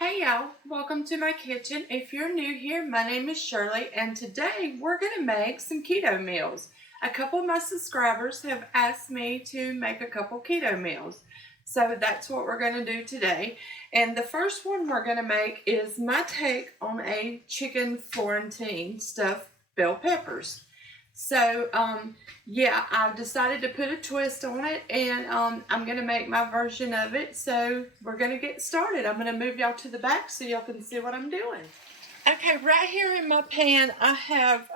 Hey y'all, welcome to my kitchen. If you're new here, my name is Shirley, and today we're going to make some keto meals. A couple of my subscribers have asked me to make a couple keto meals, so that's what we're going to do today. And the first one we're going to make is my take on a Chicken Florentine Stuffed Bell Peppers. So, yeah, I've decided to put a twist on it, and I'm going to make my version of it. So we're going to get started. I'm going to move y'all to the back so y'all can see what I'm doing. Okay, right here in my pan, I have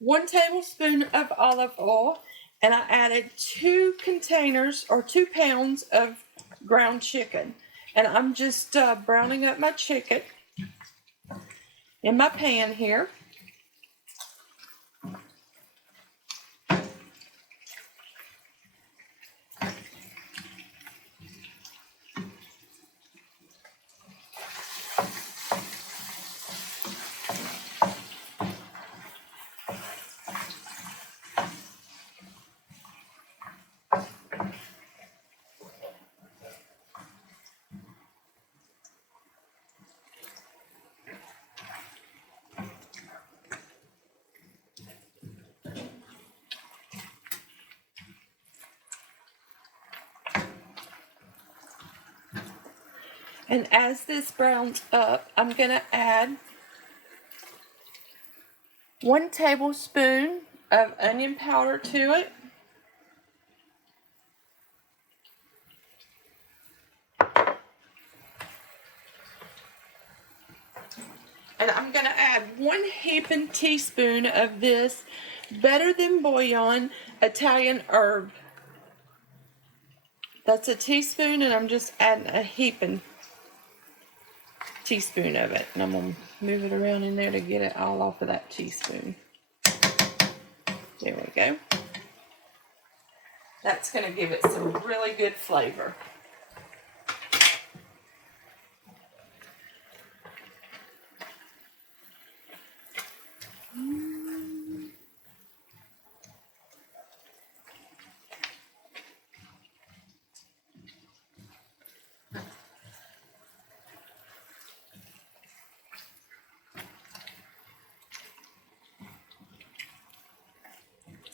1 tablespoon of olive oil, and I added 2 containers or 2 pounds of ground chicken. And I'm just browning up my chicken in my pan here. And as this browns up, I'm going to add 1 tablespoon of onion powder to it. And I'm going to add 1 heaping teaspoon of this better than bouillon Italian herb. That's a teaspoon, and I'm just adding a heaping teaspoon of it. And I'm going to move it around in there to get it all off of that teaspoon. There we go. That's going to give it some really good flavor.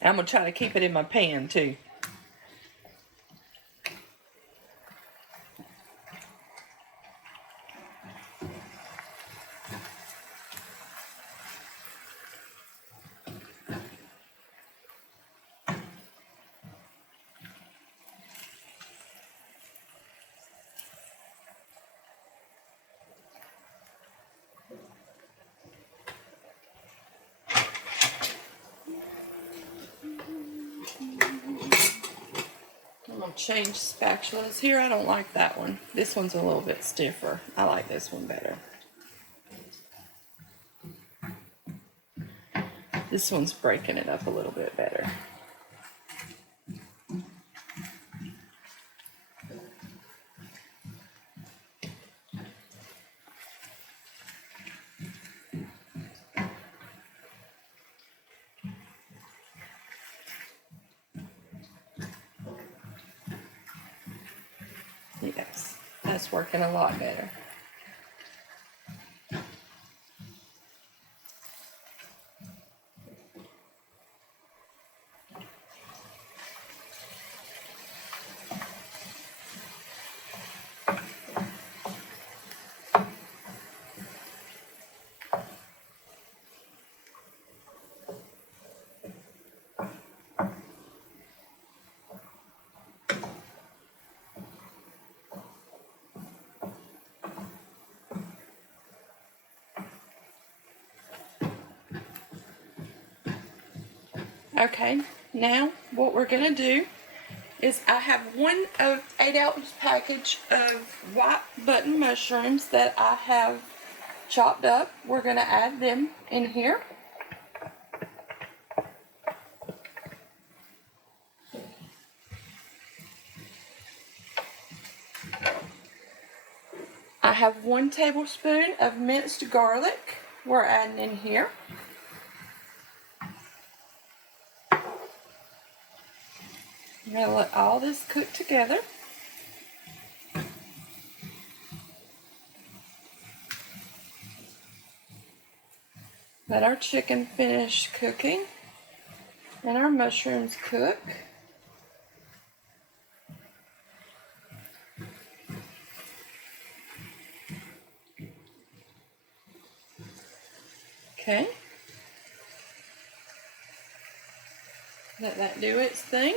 I'm going to try to keep it in my pan too. I'm going to change spatulas here. I don't like that one. This one's a little bit stiffer. I like this one better. This one's breaking it up a little bit better. Yes, that's working a lot better. Okay, now what we're going to do is I have 1/8 ounce package of white button mushrooms that I have chopped up. We're going to add them in here. I have 1 tablespoon of minced garlic we're adding in here. I'm going to let all this cook together. Let our chicken finish cooking and our mushrooms cook. Okay. Let that do its thing.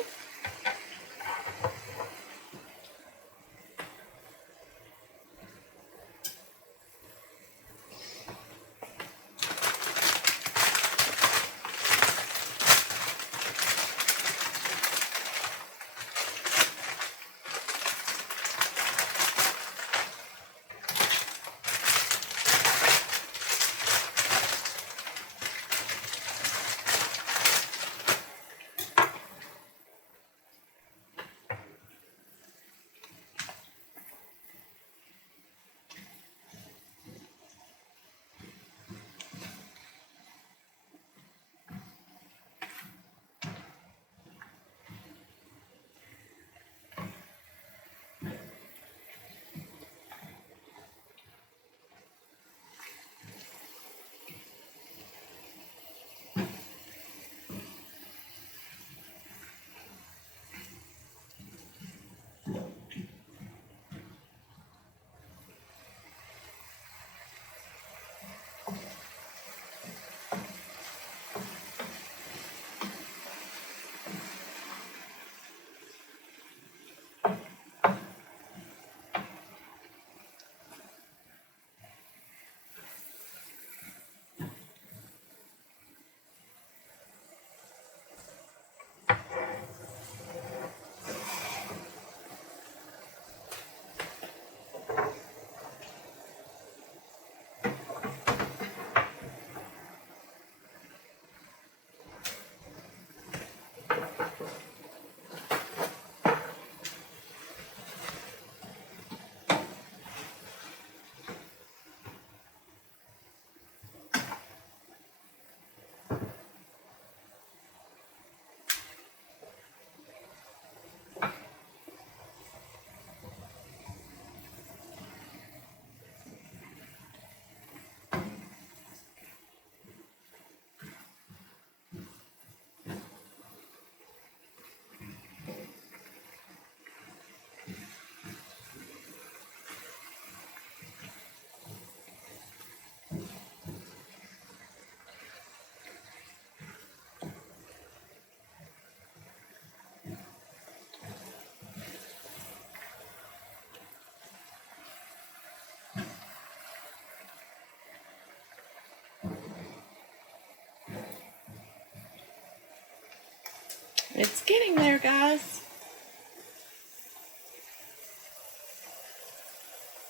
It's getting there, guys.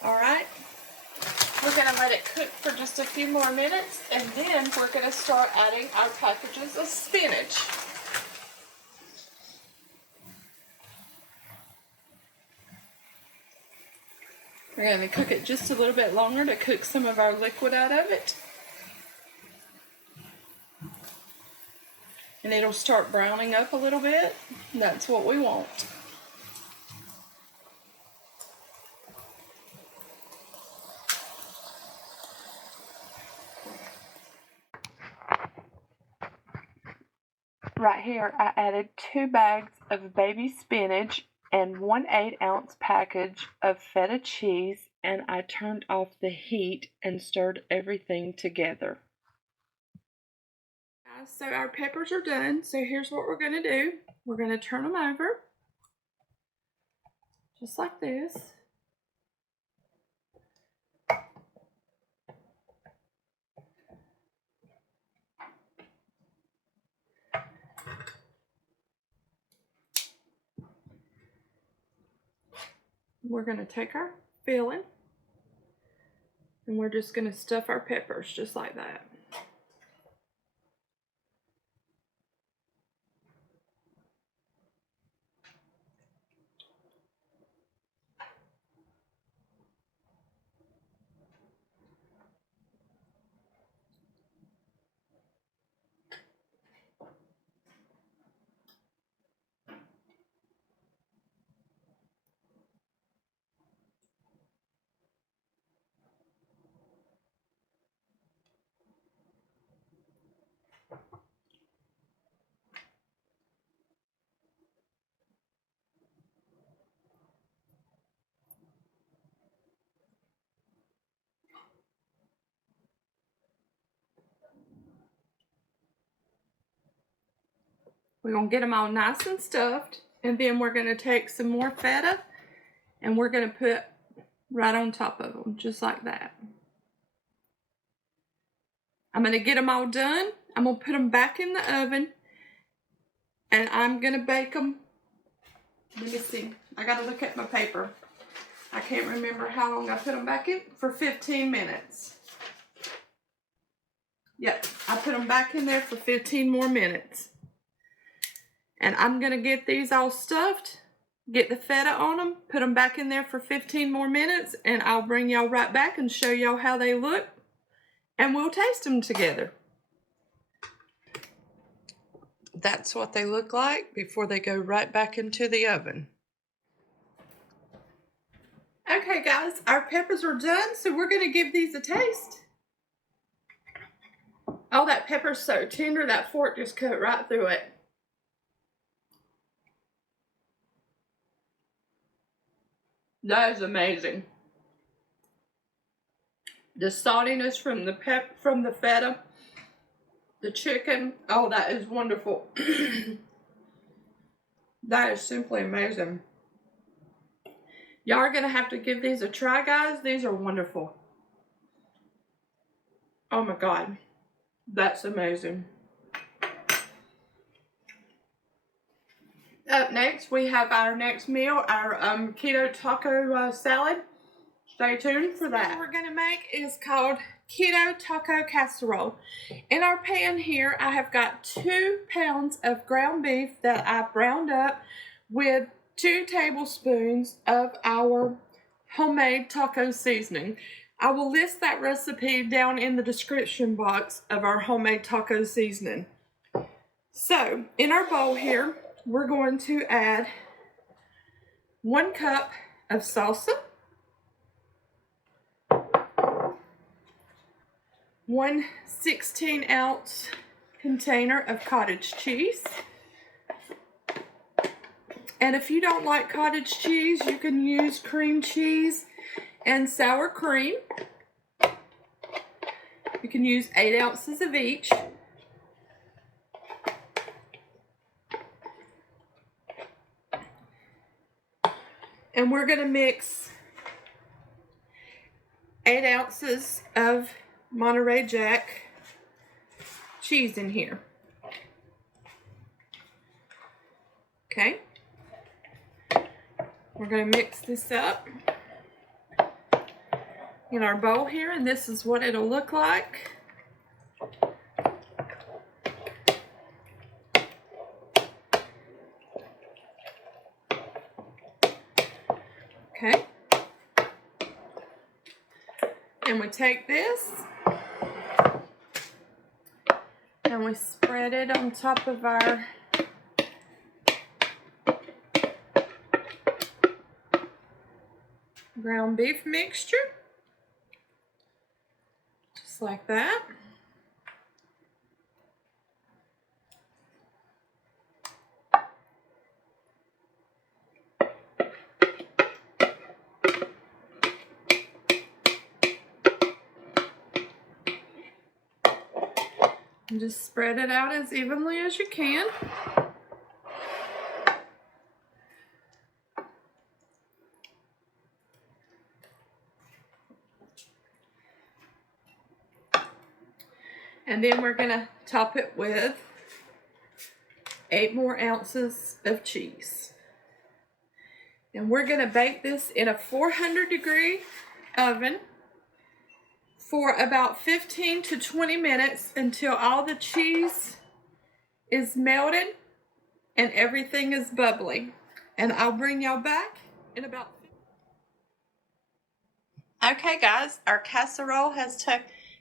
Alright, we're going to let it cook for just a few more minutes, and then we're going to start adding our packages of spinach. We're going to cook it just a little bit longer to cook some of our liquid out of it. And it'll start browning up a little bit. That's what we want. Right here, I added 2 bags of baby spinach and 1/8 ounce package of feta cheese, and I turned off the heat and stirred everything together. So our peppers are done. So here's what we're going to do. We're going to turn them over, just like this. We're going to take our filling and we're just going to stuff our peppers just like that. We're going to get them all nice and stuffed, and then we're going to take some more feta and we're going to put right on top of them, just like that. I'm going to get them all done. I'm going to put them back in the oven, and I'm going to bake them. Let me see. I got to look at my paper. I can't remember how long I put them back in. For 15 minutes. Yep, I put them back in there for 15 more minutes. And I'm going to get these all stuffed, get the feta on them, put them back in there for 15 more minutes, and I'll bring y'all right back and show y'all how they look, and we'll taste them together. That's what they look like before they go right back into the oven. Okay guys, our peppers are done, so we're going to give these a taste. Oh, that pepper's so tender, that fork just cut right through it. That is amazing. The saltiness from the feta, the chicken, oh, that is wonderful. That is simply amazing. Y'all are gonna have to give these a try, guys. These are wonderful. Oh my God, that's amazing. Up next, we have our next meal, our keto taco salad. Stay tuned for that. What we're gonna make is called keto taco casserole. In our pan here, I have got 2 pounds of ground beef that I browned up with 2 tablespoons of our homemade taco seasoning. I will list that recipe down in the description box of our homemade taco seasoning. So, in our bowl here, we're going to add 1 cup of salsa, 1 16-ounce container of cottage cheese. And if you don't like cottage cheese, you can use cream cheese and sour cream. You can use 8 ounces of each. And we're going to mix 8 ounces of Monterey Jack cheese in here. Okay. We're going to mix this up in our bowl here, and this is what it'll look like. Okay. And we take this and we spread it on top of our ground beef mixture, just like that. And just spread it out as evenly as you can. And then we're going to top it with 8 more ounces of cheese. And we're going to bake this in a 400-degree oven for about 15 to 20 minutes until all the cheese is melted and everything is bubbly. And I'll bring y'all back in about... Okay guys, our casserole has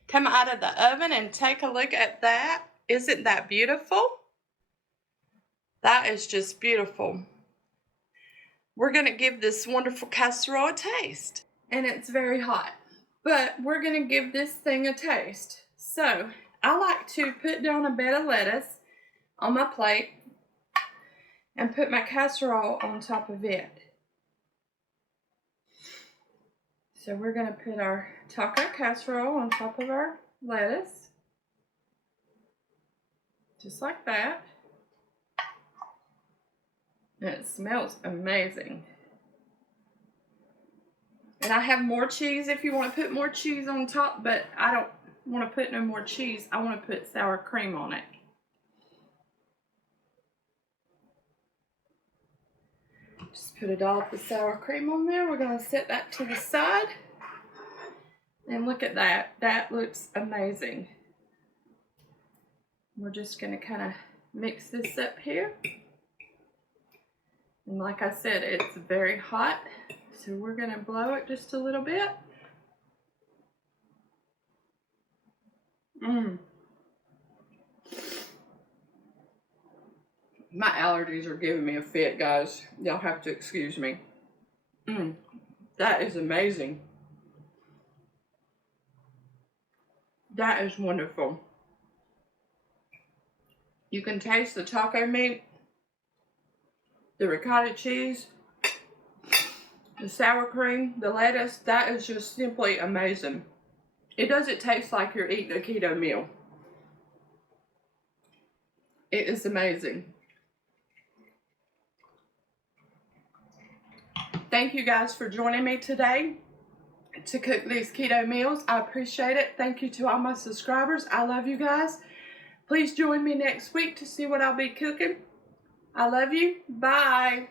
come out of the oven, and take a look at that. Isn't that beautiful? That is just beautiful. We're going to give this wonderful casserole a taste. And it's very hot, but we're going to give this thing a taste. So I like to put down a bed of lettuce on my plate and put my casserole on top of it. So we're going to put our taco casserole on top of our lettuce, just like that. And it smells amazing. And I have more cheese if you want to put more cheese on top, but I don't want to put no more cheese. I want to put sour cream on it. Just put a dollop of sour cream on there. We're going to set that to the side. And look at that. That looks amazing. We're just going to kind of mix this up here. And like I said, it's very hot. So we're going to blow it just a little bit. My allergies are giving me a fit, guys. Y'all have to excuse me. That is amazing. That is wonderful. You can taste the taco meat, the ricotta cheese, the sour cream, the lettuce. That is just simply amazing. It doesn't taste like you're eating a keto meal. It is amazing. Thank you guys for joining me today to cook these keto meals. I appreciate it. Thank you to all my subscribers. I love you guys. Please join me next week to see what I'll be cooking. I love you. Bye.